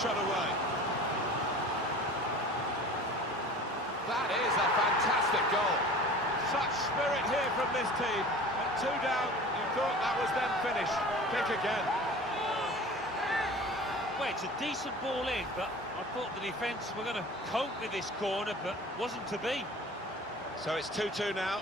shot away. That is a fantastic goal. Such spirit here from this team. At 2 down, you thought that was them finished. Kick again. Well, it's a decent ball in, but I thought the defence were going to cope with this corner, but wasn't to be. So it's 2-2 now.